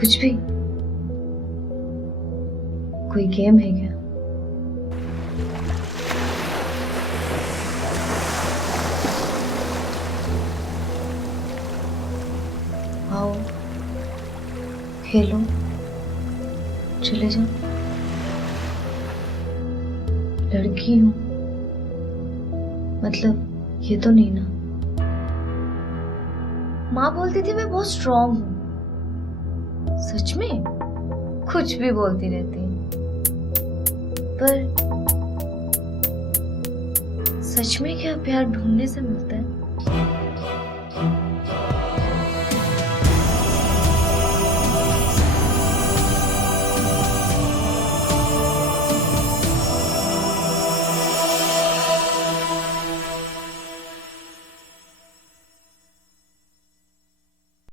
कुछ भी? कोई गेम है क्या? आओ खेलो, चले जाओ। लड़की हूं, मतलब ये तो नहीं ना? माँ बोलती थी मैं बहुत स्ट्रांग हूं। सच में कुछ भी बोलती रहती है, पर सच में क्या प्यार ढूंढने से मिलता है?